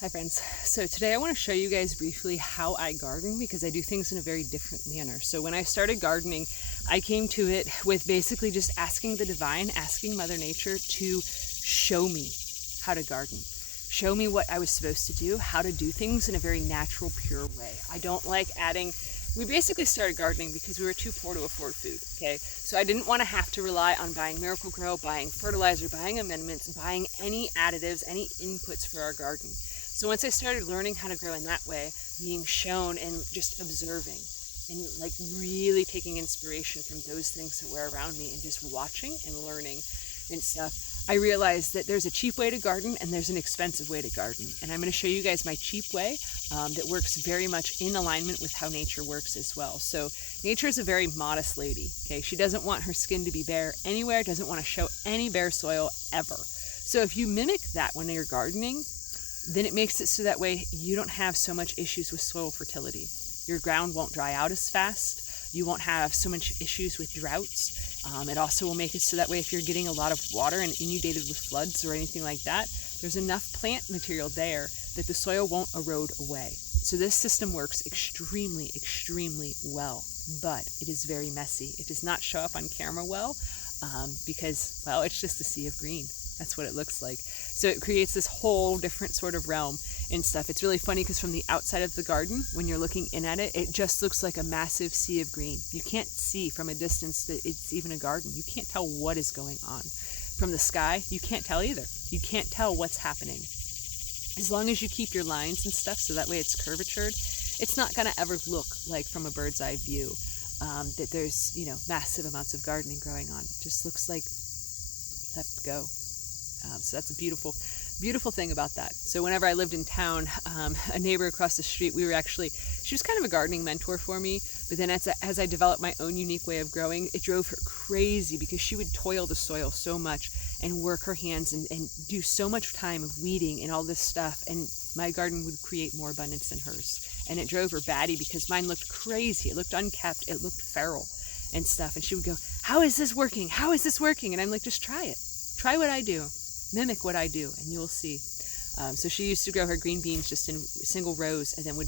Hi friends. So today I want to show you guys briefly how I garden because I do things in a very different manner. So when I started gardening, I came to it with basically just asking the divine, asking Mother Nature to show me how to garden. Show me what I was supposed to do, how to do things in a very natural, pure way. I don't like adding. We basically started gardening because we were too poor to afford food, okay? So I didn't want to have to rely on buying Miracle-Gro, buying fertilizer, buying amendments, buying any additives, any inputs for our garden. So once I started learning how to grow in that way, being shown and just observing and like really taking inspiration from those things that were around me and just watching and learning and stuff, I realized that there's a cheap way to garden and there's an expensive way to garden. And I'm going to show you guys my cheap way that works very much in alignment with how nature works as well. So nature is a very modest lady, okay? She doesn't want her skin to be bare anywhere, doesn't want to show any bare soil ever. So if you mimic that when you're gardening, then it makes it so that way you don't have so much issues with soil fertility. Your ground won't dry out as fast. You won't have so much issues with droughts. It also will make it so that way if you're getting a lot of water and inundated with floods or anything like that, there's enough plant material there that the soil won't erode away. So this system works extremely, extremely well, but it is very messy. It does not show up on camera well because, well, it's just a sea of green. That's what it looks like. So it creates this whole different sort of realm and stuff. It's really funny because from the outside of the garden, when you're looking in at it, it just looks like a massive sea of green. You can't see from a distance that it's even a garden. You can't tell what is going on. From the sky, you can't tell either. You can't tell what's happening. As long as you keep your lines and stuff so that way it's curvatured, it's not going to ever look like from a bird's eye view that there's, massive amounts of gardening going on. It just looks like let go. So that's a beautiful, beautiful thing about that. So whenever I lived in town, a neighbor across the street, she was kind of a gardening mentor for me, but then as I developed my own unique way of growing, it drove her crazy because she would toil the soil so much and work her hands and do so much time of weeding and all this stuff, and my garden would create more abundance than hers. And it drove her batty because mine looked crazy. It looked unkept. It looked feral and stuff. And she would go, how is this working? How is this working? And I'm like, just try it. Try what I do. Mimic what I do and you will see. So she used to grow her green beans just in single rows and then would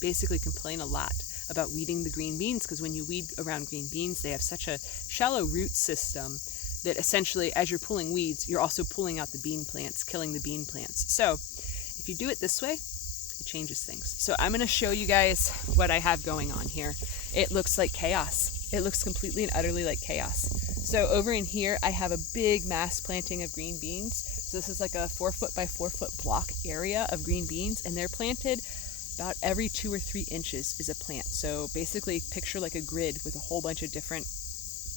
basically complain a lot about weeding the green beans because when you weed around green beans, they have such a shallow root system that essentially as you're pulling weeds, you're also pulling out the bean plants, killing the bean plants. So if you do it this way, it changes things. So I'm going to show you guys what I have going on here. It looks like chaos. It looks completely and utterly like chaos. So over in here, I have a big mass planting of green beans. So this is like a 4 foot by 4 foot block area of green beans, and they're planted about every 2 or 3 inches is a plant. So basically picture like a grid with a whole bunch of different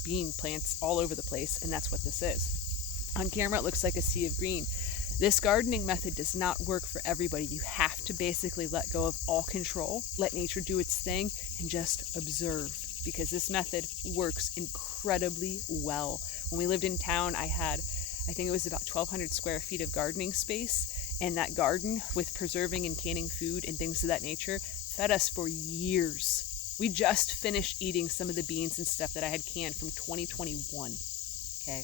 bean plants all over the place, and that's what this is. On camera, it looks like a sea of green. This gardening method does not work for everybody. You have to basically let go of all control, let nature do its thing, and just observe, because this method works incredibly well. When we lived in town, I think it was about 1,200 square feet of gardening space, and that garden with preserving and canning food and things of that nature fed us for years. We just finished eating some of the beans and stuff that I had canned from 2021, okay?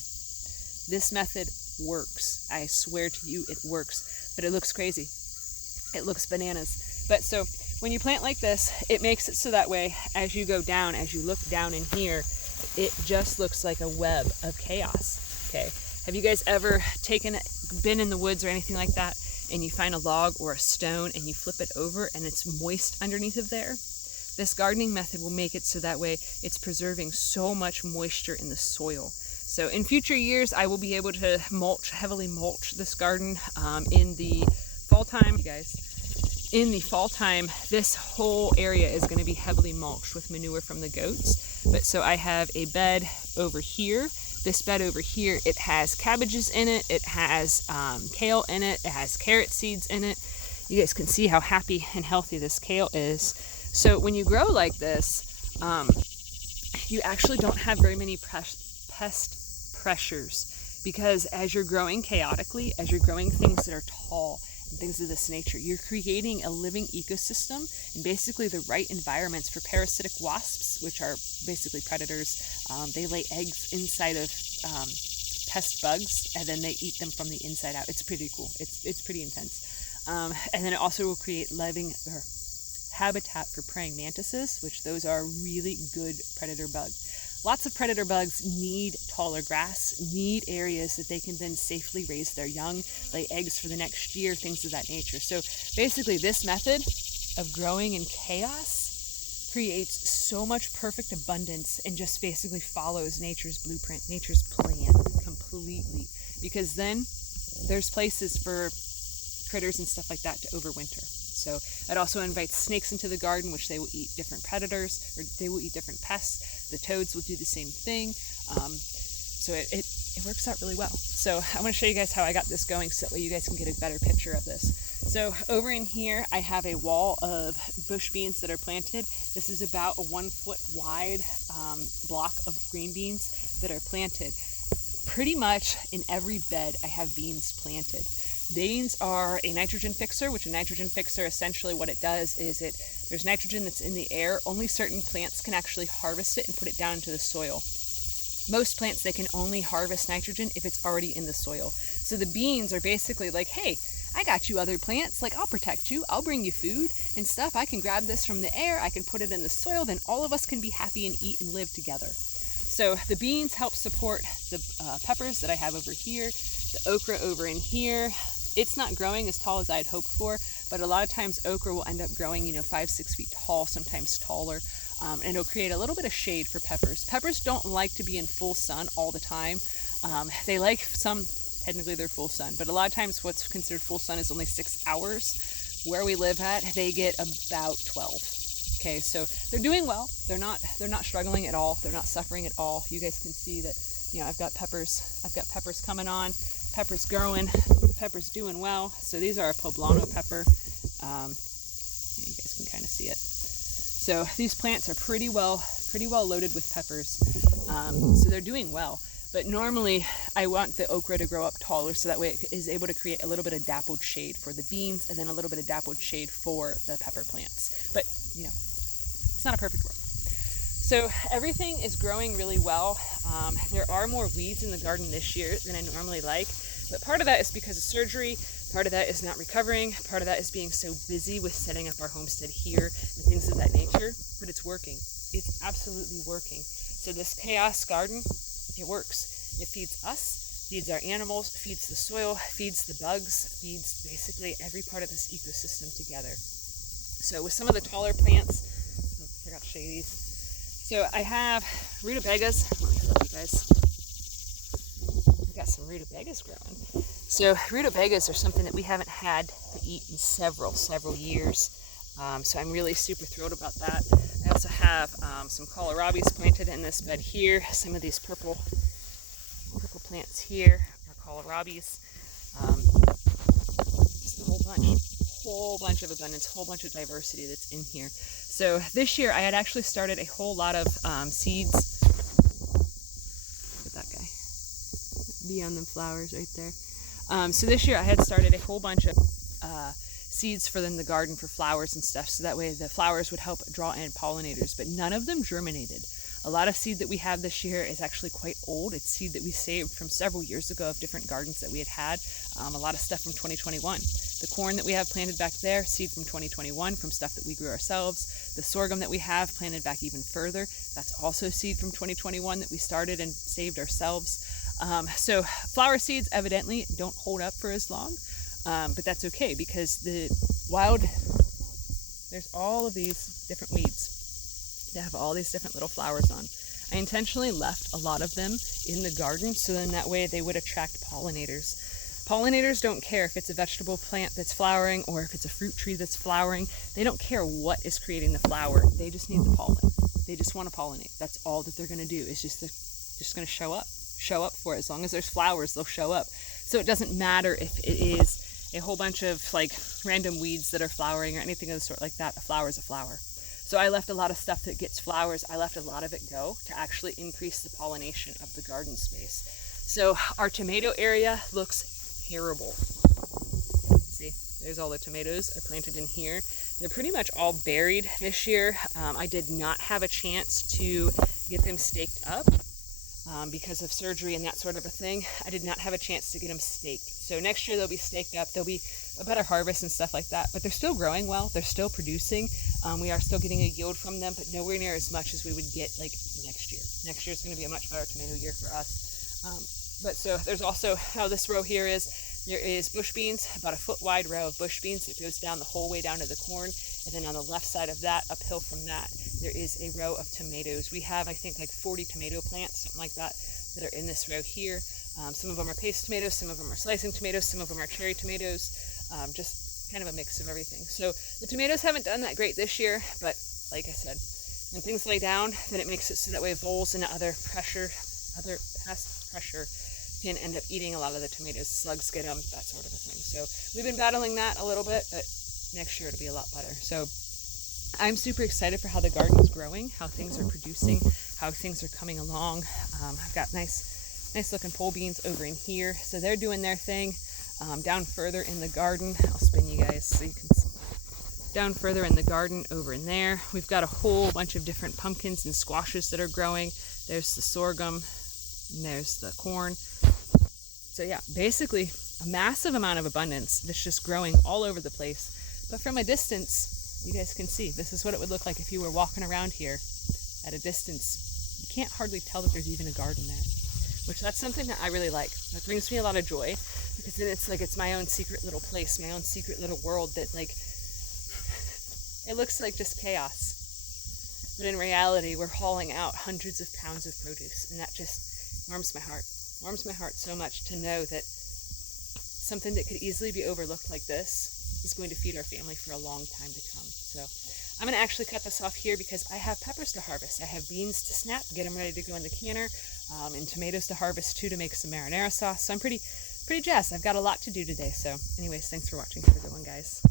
This method works. I swear to you, it works, but it looks crazy. It looks bananas. But so when you plant like this, it makes it so that way as you go down, as you look down in here, it just looks like a web of chaos, okay? Have you guys ever been in the woods or anything like that, and you find a log or a stone and you flip it over and it's moist underneath of there? This gardening method will make it so that way it's preserving so much moisture in the soil. So in future years, I will be able to heavily mulch this garden in the fall time, you guys. In the fall time, this whole area is going to be heavily mulched with manure from the goats. But so I have a bed over here. This bed over here, it has cabbages in it. It has kale in it. It has carrot seeds in it. You guys can see how happy and healthy this kale is. So when you grow like this, you actually don't have very many pest pressures, because as you're growing chaotically, as you're growing things that are tall and things of this nature, you're creating a living ecosystem and basically the right environments for parasitic wasps, which are basically predators. They lay eggs inside of pest bugs and then they eat them from the inside out. It's pretty cool. It's pretty intense. And then it also will create living or habitat for praying mantises, which those are really good predator bugs. Lots of predator bugs need taller grass, need areas that they can then safely raise their young, lay eggs for the next year, things of that nature. So basically this method of growing in chaos creates so much perfect abundance and just basically follows nature's blueprint, nature's plan completely. Because then there's places for critters and stuff like that to overwinter. So it also invites snakes into the garden, which they will eat different predators, or they will eat different pests. The toads will do the same thing. So it works out really well. So I want to show you guys how I got this going so that way you guys can get a better picture of this. So over in here, I have a wall of bush beans that are planted. This is about a 1 foot wide block of green beans that are planted. Pretty much in every bed, I have beans planted. Beans are a nitrogen fixer, which a nitrogen fixer, essentially what it does is there's nitrogen that's in the air. Only certain plants can actually harvest it and put it down into the soil. Most plants, they can only harvest nitrogen if it's already in the soil. So the beans are basically like, hey, I got you other plants, like I'll protect you, I'll bring you food and stuff. I can grab this from the air, I can put it in the soil, then all of us can be happy and eat and live together. So the beans help support the peppers that I have over here, the okra over in here. It's not growing as tall as I had hoped for, but a lot of times okra will end up growing, 5-6 feet tall, sometimes taller, and it'll create a little bit of shade for peppers. Peppers don't like to be in full sun all the time. They like some, technically they're full sun, but a lot of times what's considered full sun is only 6 hours. Where we live at, they get about 12. Okay, so they're doing well. They're not struggling at all. They're not suffering at all. You guys can see that, I've got peppers coming on. Pepper's growing, pepper's doing well. So these are a poblano pepper. You guys can kind of see it. So these plants are pretty well loaded with peppers. So they're doing well. But normally I want the okra to grow up taller so that way it is able to create a little bit of dappled shade for the beans and then a little bit of dappled shade for the pepper plants. But, it's not a perfect world. So everything is growing really well. There are more weeds in the garden this year than I normally like, but part of that is because of surgery, part of that is not recovering, part of that is being so busy with setting up our homestead here and things of that nature, but it's working. It's absolutely working. So this chaos garden, it works. It feeds us, feeds our animals, feeds the soil, feeds the bugs, feeds basically every part of this ecosystem together. So with some of the taller plants, I forgot to show you these. So I have rutabagas. Let me show you guys. I've got some rutabagas growing. So rutabagas are something that we haven't had to eat in several years. So I'm really super thrilled about that. I also have some kohlrabis planted in this bed here. Some of these purple plants here are kohlrabis. Just a whole bunch of abundance, whole bunch of diversity that's in here. So this year I had actually started a whole lot of seeds. Look at that guy. Beyond them flowers right there. So this year I had started a whole bunch of seeds for in the garden for flowers and stuff, so that way the flowers would help draw in pollinators, but none of them germinated. A lot of seed that we have this year is actually quite old. It's seed that we saved from several years ago of different gardens that we had. A lot of stuff from 2021. The corn that we have planted back there, seed from 2021 from stuff that we grew ourselves. The sorghum that we have planted back even further, that's also seed from 2021 that we started and saved ourselves. So flower seeds evidently don't hold up for as long, but that's okay because there's all of these different weeds that have all these different little flowers on. I intentionally left a lot of them in the garden so then that way they would attract pollinators. Pollinators don't care if it's a vegetable plant that's flowering or if it's a fruit tree that's flowering. They don't care what is creating the flower. They just need the pollen. They just want to pollinate. That's all that they're going to do. It's just going to show up for it. As long as there's flowers, they'll show up. So it doesn't matter if it is a whole bunch of like random weeds that are flowering or anything of the sort like that. A flower is a flower. So I left a lot of stuff that gets flowers. I left a lot of it go to actually increase the pollination of the garden space. So our tomato area looks terrible. See, there's all the tomatoes I planted in here. They're pretty much all buried this year. I did not have a chance to get them staked up because of surgery and that sort of a thing. I did not have a chance to get them staked. So next year they'll be staked up. There'll be a better harvest and stuff like that. But they're still growing well. They're still producing. We are still getting a yield from them, but nowhere near as much as we would get like next year. Next year is going to be a much better tomato year for us. But so there's also how this row here is. There is bush beans, about a foot wide row of bush beans that goes down the whole way down to the corn. And then on the left side of that, uphill from that, there is a row of tomatoes. We have, I think, like 40 tomato plants, something like that, that are in this row here. Some of them are paste tomatoes, some of them are slicing tomatoes, some of them are cherry tomatoes, just kind of a mix of everything. So the tomatoes haven't done that great this year, but like I said, when things lay down, then it makes it so that way voles and other pest pressure can end up eating a lot of the tomatoes. Slugs get them, that sort of a thing. So we've been battling that a little bit, but next year it'll be a lot better. So I'm super excited for how the garden's growing, how things are producing, how things are coming along. I've got nice looking pole beans over in here. So they're doing their thing. Down further in the garden, I'll spin you guys so you can see. Down further in the garden over in there, we've got a whole bunch of different pumpkins and squashes that are growing. There's the sorghum, and there's the corn. So yeah, basically a massive amount of abundance that's just growing all over the place. But from a distance, you guys can see, this is what it would look like if you were walking around here at a distance. You can't hardly tell that there's even a garden there, which that's something that I really like. That brings me a lot of joy, because then it's like it's my own secret little place, my own secret little world that, like, it looks like just chaos. But in reality, we're hauling out hundreds of pounds of produce, and that just warms my heart. Warms my heart so much to know that something that could easily be overlooked like this is going to feed our family for a long time to come. So I'm going to actually cut this off here because I have peppers to harvest. I have beans to snap, get them ready to go in the canner, and tomatoes to harvest too to make some marinara sauce. So I'm pretty jazzed. I've got a lot to do today. So anyways, thanks for watching. Have a good one, guys.